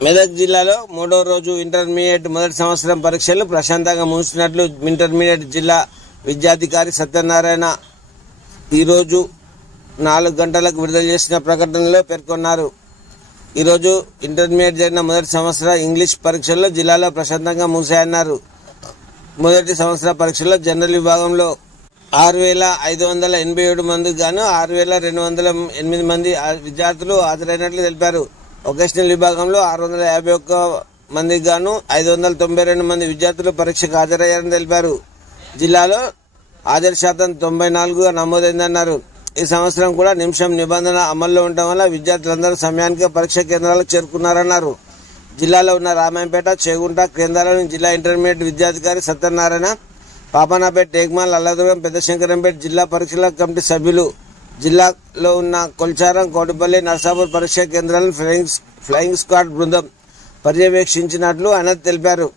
మెదక్ జిల్లాలో మూడో రోజు ఇంటర్మీడియట్ మొదటి సంవత్సరం పరీక్షలు ప్రశాంతంగా ముగిసినట్లు ఇంటర్మీడియట్ జిల్లా విద్యాధికారి సత్యనారాయణ ఈరోజు 4 గంటలకు విడుదల చేసిన ప్రకటనలో పేర్కొన్నారు. ఈరోజు ఇంటర్మీడియట్ జరిగిన మొదటి సంవత్సర ఇంగ్లీష్ పరీక్షల్లో జిల్లాలో ప్రశాంతంగా ముగిశాయన్నారు. మొదటి సంవత్సర పరీక్షల్లో జనరల్ విభాగంలో 6,587 మందికి గాను 6,208 మంది విద్యార్థులు హాజరైనట్లు తెలిపారు. వొకేషనల్ విభాగంలో 651 మందికి గాను 592 మంది విద్యార్థులు పరీక్షకు హాజరయ్యారని తెలిపారు. జిల్లాలో హాజరు శాతం 94గా నమోదైందన్నారు. ఈ సంవత్సరం కూడా నిమిషం నిబంధన అమల్లో ఉండటం వల్ల విద్యార్థులందరూ సమయానికి పరీక్ష కేంద్రాలకు చేరుకున్నారన్నారు. జిల్లాలో ఉన్న రామాయంపేట, చేగుంట కేంద్రాలను జిల్లా ఇంటర్మీడియట్ విద్యాధికారి సత్యనారాయణ, పాపనాపేట, టేక్మాల్, అల్లదుర్గం, పెద్దశంకరంపేట జిల్లా పరీక్షల కమిటీ సభ్యులు, జిల్లాలో ఉన్న కొల్చారం, కోటిపల్లి, నర్సాపూర్ పరీక్షా కేంద్రాలను ఫ్లయింగ్ స్క్వాడ్ బృందం పర్యవేక్షించినట్లు ఆయన తెలిపారు.